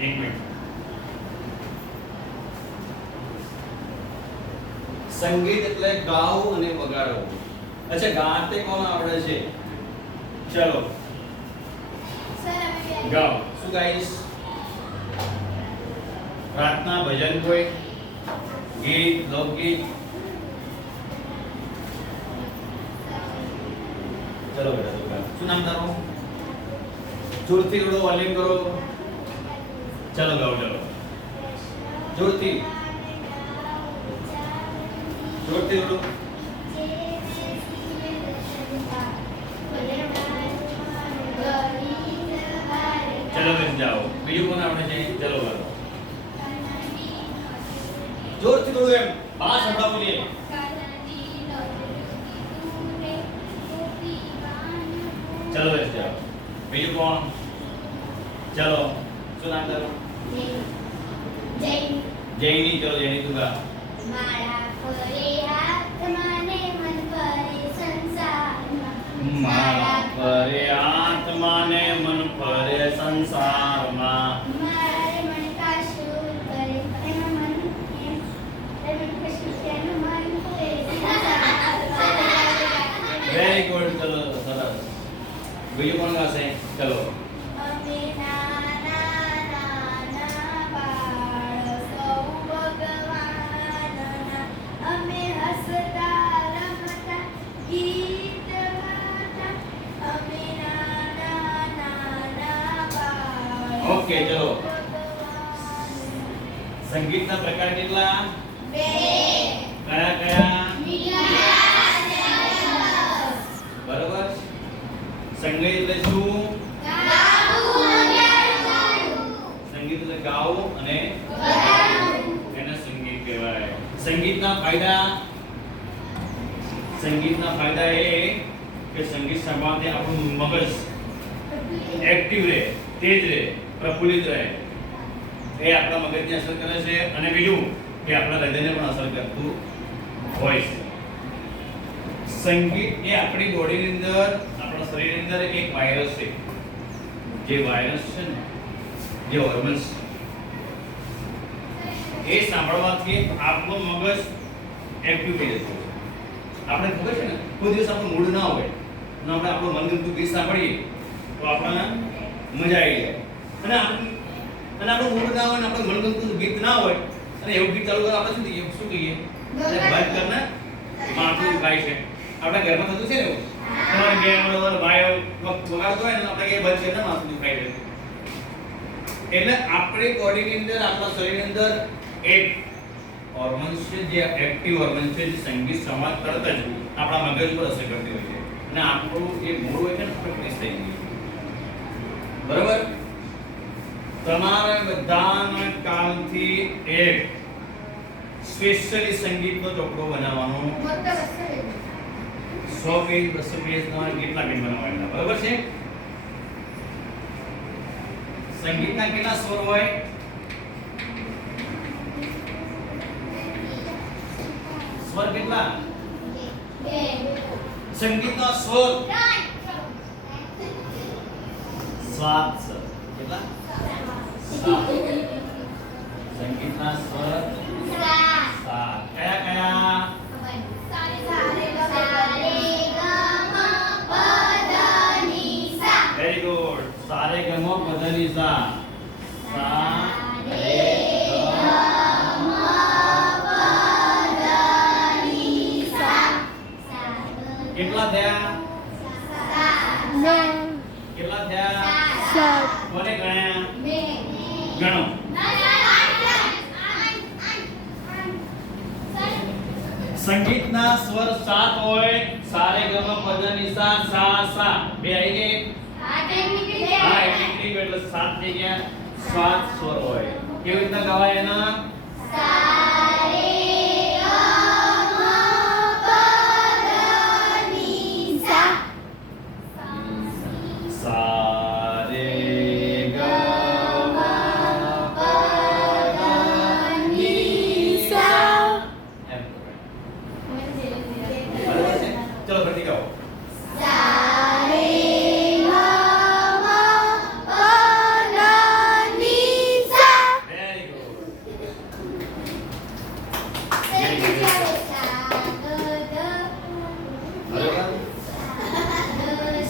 એક મિનિટ. સંગીત એટલે ગાવું અને વગાડવું. અચ્છા, ગાતે કોણ આવડે છે? ચલો ગાઓ. શું ગાઈશ? પ્રાર્થના, ભજન, કોઈ ગીત, લોકગીત? ચલો બેટા, તું ગા. શું નામ તારું? જોરથી થોડો વોલ્યુમ કરો. ચલો ગાઓ, ચલો જોરથી જોરથી થોડું. ચલો બેસ જાઓ. બીજું કોણ આવડે છે? ચલો ગાઓ જોરથી થોડું, એમ બહાર સંભળાવવું જોઈએ. ચલો બેસ જાઓ. બીજું કોણ? ચલો, શું નામ તારું? જૈની. ચલો જૈની, તું ગા. મારા પરે આત્માને મન પરે સંસારમાં, મારા પરે આત્માને મન ફરે સંસારમાં, મારે મન કશું કરે એનું મન એનું કશું એનું મન કરે સંસારમાં. Very good. ચલો સરસ. બીજું કોણ ગાશે? ચલો. અમે નાના નાના બાળ સૌ ભગવાનના, અમે હસતા રમતા ગીત ગાતા, અમે નાના નાના બાળ ઓકે, ચલો. ભગવાનના. સંગીતના પ્રકાર કેટલા? બે કયા કયા? વિલાસ બરોબર. સંગીત એટલે શું? સંગીત એટલે ગાવું અને એને સંગીત કહેવાય. સંગીતના ફાયદા એ કે સંગીત સાંભળવાથી આપણું મગજ એક્ટિવ રહે, તેજ રહે, પ્રફુલ્લિત રહે. એ આપણા મગજને અસર કરે છે. અને બીજું કે આપણા હૃદયને પણ અસર કરતું હોય છે. સંગીત એ આપણી બોડીની અંદર, આપણા શરીરની અંદર એક વાયરસ છે. જે વાયરસ છે ને, જે હોર્મોન્સ, એ સાંભળવાથી આપણું મગજ એક્ટિવ થઈ જતું હોય. આપણે ખબર છે ને, કોઈ દિવસ આપણું મૂડ ના હોય અને આપણે આપણું મનગમતું ગીત સાંભળીએ તો આપણને મજા આવી જાય. અને આપણું મૂડ ના હોય ને આપણું મનગમતું ગીત ના હોય અને એવું ગીત ચાલુ કરે, આપણે શું કહીએ? અરે બંધ કરને, માથું ખાય છે. આપણા ઘરમાં થતું છે ને એવું. તમારે બે ભાઈ વગાડતો હોય ને આપણે કે બંધ છે ને, માથું દુખાય છે. એટલે આપણી બોડીની અંદર, આપણા શરીરની અંદર એક હોર્મોન્સ છે, જે એક્ટિવ હોર્મોન્સ છે, જે સંગીત સમાજ તરત જ આપણા મગજ પર અસર કરતી હોય છે. અને આપણું જે મૂડ હોય છે ને, આપણે ફ્રેશ થઈ જાય. બરાબર. તમારે બધાને કાલથી એક સ્પેશિયલી સંગીતનો ચોપડો બનાવવાનો. 100 પેજ 200 પેજ તમારે કેટલા પેજ બનાવવાના? બરાબર છે. સંગીતના કેટલા સ્વર હોય? સ્વર કેટલા? સંગીતના સ્વર 7 સ્વર. કેટલા? 7. સંગીતના સ્વર 7. કયા કયા? Very good. સારે ગમ પધની સા. સા રે કેટલા થયા? કેટલા થયા? કોને ગણ્યા? ગણો. સંગીતના સ્વર 7 હોય. સારે ગમ પધની સા સા સા. બે આવી ગઈ. હા, એકલી એટલે 7 થઈ ગયા. 7 સ્વર હોય. કેવી રીતના ગવાય એના? ચલો ફરીથી ગાઓ. સા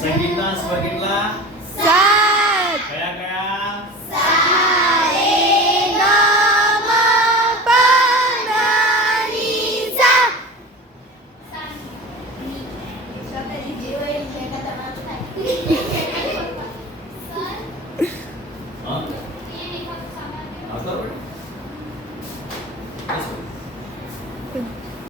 સંગીતના સ્વર કેટલા? સાત કયા કયા?